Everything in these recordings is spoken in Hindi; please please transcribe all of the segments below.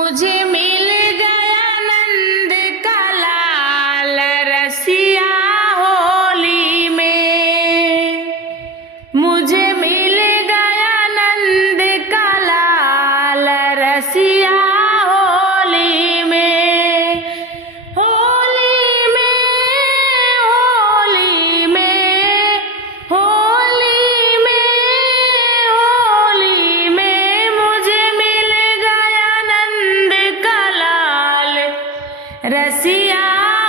मुझे मिल गया नंद का लाल रसिया होली में। मुझे मिल गया नंद का लाल रसिया होली में। होली में होली में होली में होली में मुझे मिल गया नंद का लाल रसिया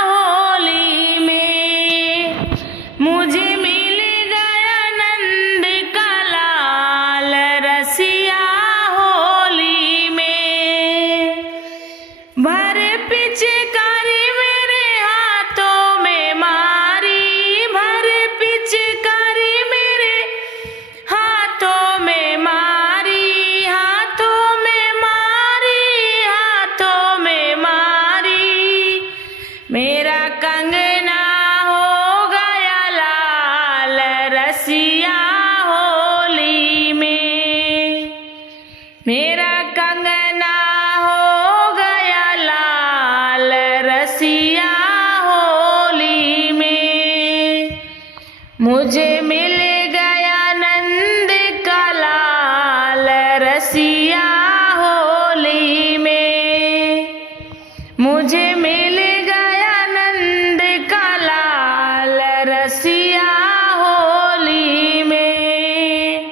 होली में। मुझे मिल गया नंद का लाल रसिया होली में। भर पिचकारी मेरे हाथों में मारी, भर पिचकारी मेरे हाथों में मारी, हाथों में मारी, हाथों में मारी। मेरा कंगना हो गया लाल रसिया होली में। मेरा कंगना हो गया लाल रसिया होली में। मुझे मिल गया नंद का लाल रसिया होली में। मुझे मिल गया नंद का लाल रसिया होली में।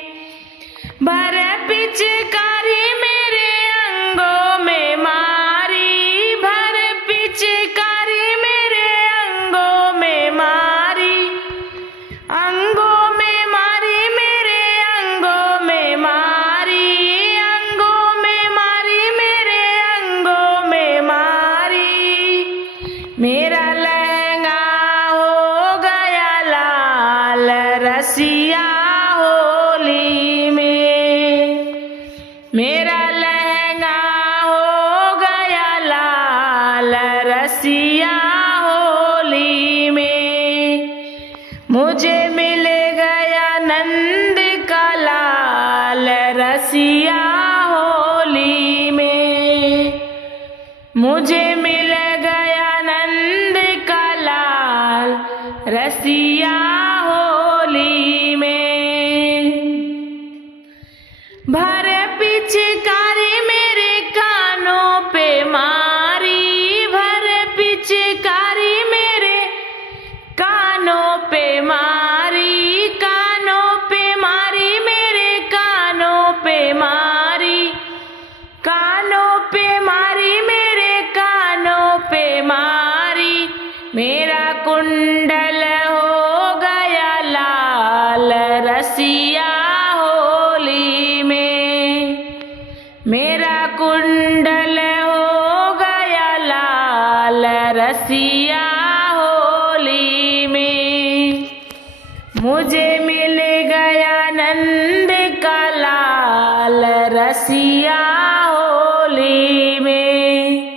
भर पिचकारी मेरे अंगों में मारी, भर पिचकारी मेरे अंगों में मारी, अंगों में मारी, मेरे अंगों में मारी, अंगों में मारी, मेरे अंगों में मारी। मेरा लहंगा हो गया लाल रसिया होली में। मेरा लहंगा हो गया लाल रसिया होली में। मुझे मिल गया नंद का लाल रसिया होली में। मुझे मिल गया नंद का लाल रसिया होली में। भर पिचकारी मेरे कानों पे मारी, भर पिचकारी मेरे कानों पे मारी, कानों पे मारी, मेरे कानों पे मारी, कानों पे मारी, मेरे कानों पे मारी। मेरा कुंडल हो गया लाल रसिया होली में। मेरा कुंडल हो गया लाल रसिया होली में। मुझे मिल गया नंद का लाल रसिया होली में।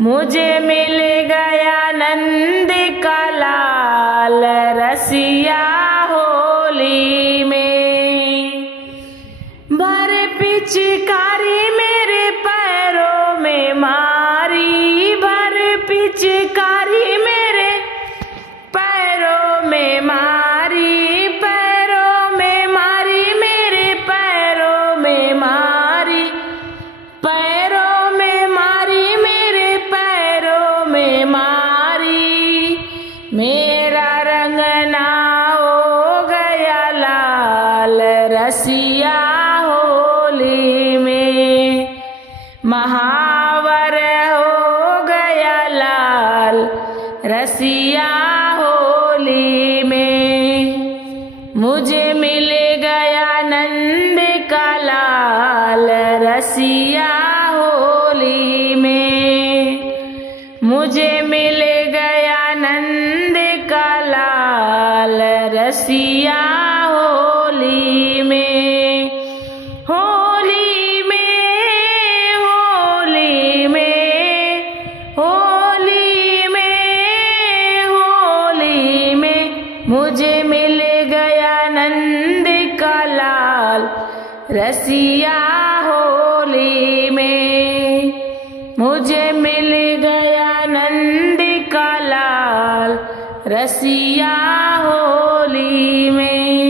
मुझे मिल गया नंद का लाल रसिया होली में। भर पिचकारी मेरे पैरों में मारी, भर पिचकारी मेरे पैरों में मारी, पैरों में मारी, मेरे पैरों में मारी, पैरों में मारी, मेरे पैरों में मारी। मेरा रंगना हो गया लाल रसिया होली में। महावर हो गया लाल रसिया होली में। मुझे मिल गया नंद का लाल रसिया होली में। मुझे मिल गया नंद का लाल रसिया होली में। होली में होली में होली में होली में मुझे मिल गया नंद का लाल रसिया होली में। मुझे मिल गया नंद का लाल रसिया होली में।